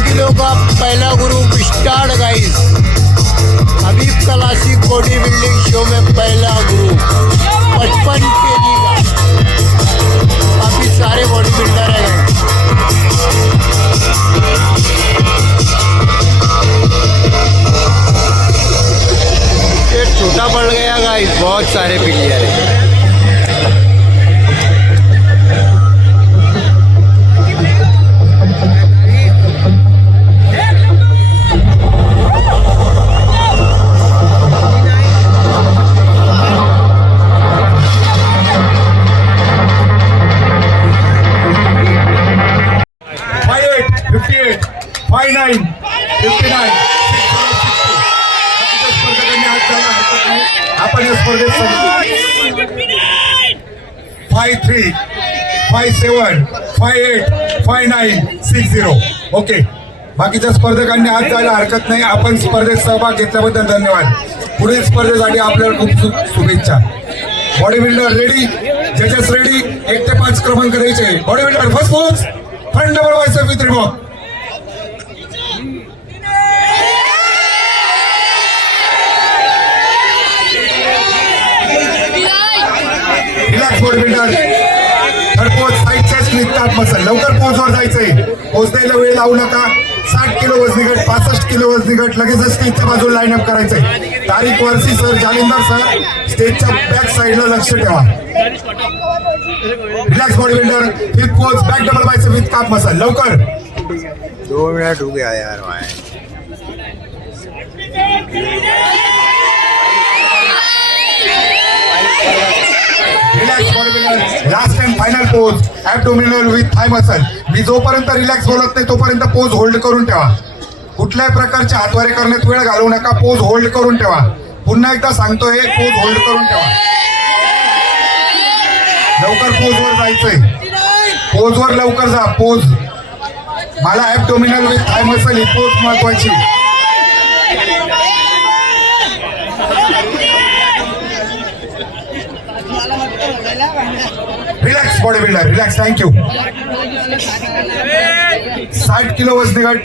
किलो का पहला group start guys. हबीब classic body building show में पहला ग्रुप 55 kg का। काफी सारे बॉडी बिल्डर है गाइस। ये छोटा पड़ गया गाइस, बहुत सारे प्लेयर है। आपण या स्पर्धेत 53, 57, 58, 59, 60. ओके, बाकीच्या स्पर्धकांनी आज जायला हरकत नाही. आपण स्पर्धेत सहभाग घेतल्याबद्दल धन्यवाद. पुढील स्पर्धेसाठी आपल्याला खूप शुभेच्छा. बॉडी बिल्डर रेडी, जजेस रेडी. 1 ते 5 क्रमांक द्यायचे. Body builder first pose, front double bicep with Reebok. Relax body builder. Third pose, side chest with cap muscle. लवकर पोजवर जायचंय. पोज द्यायला वेळ लावू नका. 60 किलो वजनी गट, 65 किलो वजनी गट लगेच स्टेजच्या बाजूला लाईन अप करायचंय. तारिक वर्सी सर, जालिंदर सर, स्टेजच्या बॅक साईडला लक्ष ठेवा. Relax body builder. Fifth pose, back double bicep with cap muscle. लवकर. 2 मिनट हो गया यार भाई. Relax body builder. Last and final pose, abdominal with thigh muscle. मी जोपर्यंत रिलॅक्स बोलत नाही तोपर्यंत पोज होल्ड करून ठेवा. कुठल्याही प्रकारचे हातवारे करण्यात वेळ घालवू नका. पोज होल्ड करून ठेवा. पुन्हा एकदा सांगतोय, पोज होल्ड करून ठेवा. लवकर पोजवर जायचंय. पोजवर लवकर जा. पोज मला ॲब्डोमिनल विथ थाय मसल ही पोज महत्वाची. Relax body builder. Relax. Thank you. 60 किलो वजनी गट.